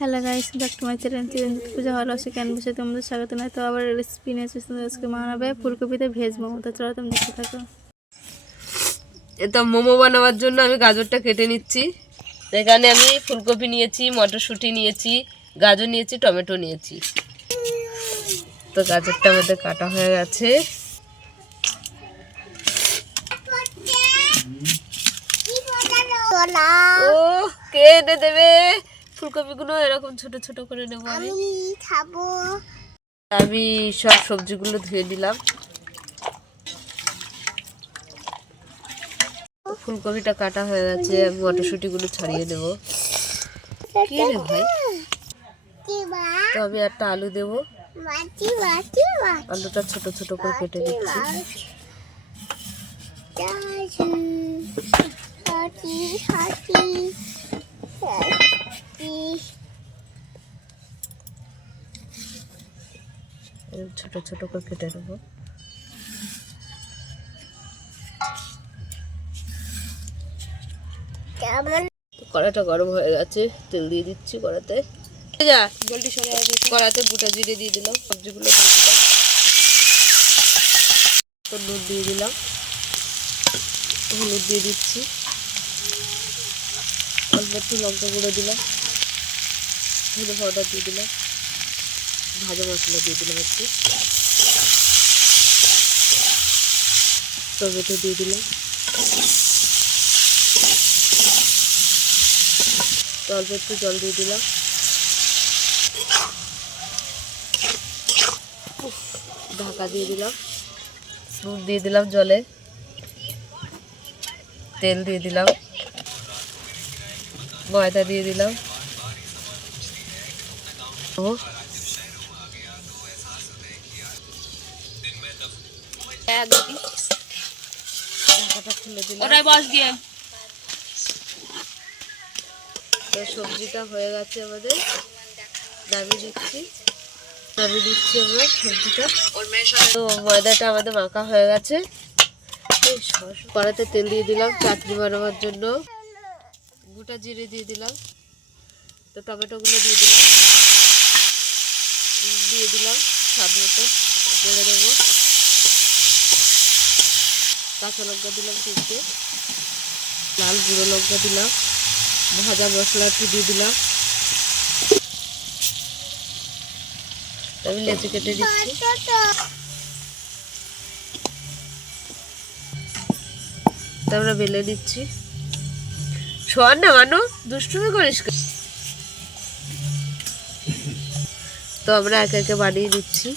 Hello guys, back to my channel Chiranjit পূজা হল সেখানে বসে তোমাদের স্বাগত নয়। তো আবার রেসিপি নিয়ে এসেছি। আজকে বানাবে ফুলকপিতে ভেজ মোমো। তো চলো তুমি দেখতে থাকো। এটা মোমো বানাবার জন্য আমি গাজরটা কেটে নিচ্ছি। এখানে আমি ফুলকপি নিয়েছি, মটরশুঁটি নিয়েছি, গাজর নিয়েছি, টমেটো নিয়েছি। তো গাজরটা আমাদের কাটা হয়ে গেছে। ও কে এনে দেবে? ফুলকপিগুলো এরকম ছোট ছোট করে নেব আমি খাবো। আমি সব সবজিগুলো ধুয়ে দিলাম। ফুলকপিটা কাটা হয়ে গেছে, আমি মটরশুঁটিগুলো ছাড়িয়ে দেব। কি রে ভাই? তো আমি একটা আলু দেব। আলুটা ছোট ছোট করে কেটে দিচ্ছি। ছোট ছোট করে কেটে নেব। কড়াইটা গরম হয়ে গেছে, তেল দিয়ে দিচ্ছি কড়াতে। কড়াতে গোটা জিরে দিয়ে দিলাম, সবজিগুলো দিয়ে দিলাম, তো নুন দিয়ে দিলাম, হলুদ দিয়ে দিচ্ছি, অল্প একটু লঙ্কা গুঁড়ো দিলাম, ধনে পাউডার দিয়ে দিলাম, ভাজা মশলা দিয়ে দিলাম একটু, টমেটো দিয়ে দিলাম, অল্প একটু জল দিয়ে দিলাম, ঢাকা দিয়ে দিলাম, নুন দিয়ে দিলাম জলে, তেল দিয়ে দিলাম, ময়দা দিয়ে দিলাম, ঢাকাটা খুলে দিলাম। তো সবজিটা হয়ে গেছে আমাদের, নামিয়ে দিচ্ছি আমরা সবজিটা। তো ময়দাটা আমাদের মাখা হয়ে গেছে। কড়াতে তেল দিয়ে দিলাম চাটনি বানাবার জন্য, গোটা জিরে দিয়ে দিলাম, তো টমেটোগুলো দিয়ে দিলাম, দিয়ে দিলাম স্বাদ মতো, বেড়ে দেবো, কাঁচা লঙ্কা দিলাম তিনটে, লাল গুঁড়ো লঙ্কা দিলাম, ভাজা মশলা একটু দিয়ে দিলাম, আমি লেচি কেটে দিচ্ছি, আমরা বেলে দিচ্ছি। শোয়ার না মানু, দুষ্টুমি করিস। তো আমরা একে একে বানিয়ে দিচ্ছি।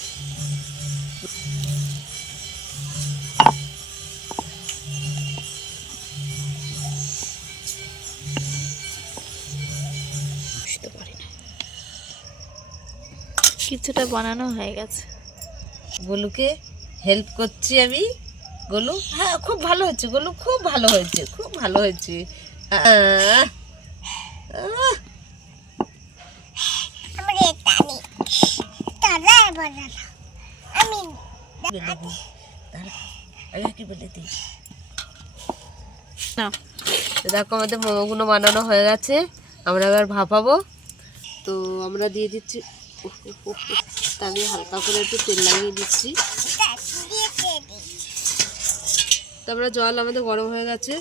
কিছুটা বানানো হয়ে গেছে। গোলুকে হেল্প করছি আমি। গোলু হ্যাঁ খুব ভালো হয়েছে, গোলু খুব ভালো হয়েছে, খুব ভালো হয়েছে। দেখো আমাদের মোমোগুলো বানানো হয়ে গেছে, আমরা এবার ভাপাবো। তো আমরা দিয়ে দিচ্ছি, আমি হালকা করে একটু তেল লাগিয়ে দিচ্ছি। তারপরে জল আমাদের গরম হয়ে গেছে,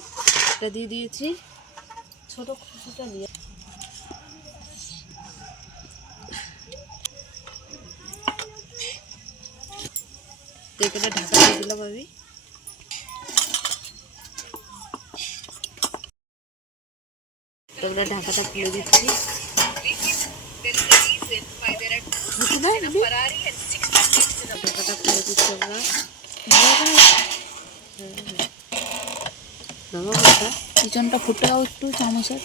এটা দিয়ে দিয়েছি। ছোট খুশিটা নিয়ে তেলটা ঢাকা দিয়ে দিলাম আমি। আমরা ঢাকাটা খুলে দিচ্ছি। ঢাকাটা খুলে দিচ্ছি আমরা। চিকেনটা ফুটাও একটু চামচের।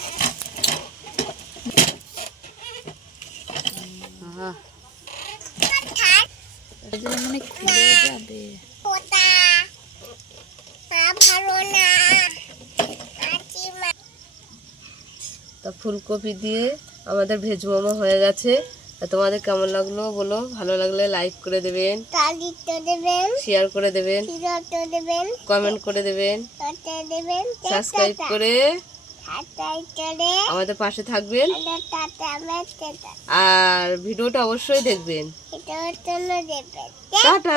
মানে খুলে যাবে। তা ফুলকপি দিয়ে আমাদের ভেজ মোমো হয়ে গেছে। তোমাদের কেমন লাগলো বলো, ভালো লাগলে লাইক করে দেবেন, শেয়ার করে দেবেন, কমেন্ট করে দেবেন, সাবস্ক্রাইব করে আমাদের পাশে থাকবেন আর ভিডিওটা অবশ্যই দেখবেন। টাটা।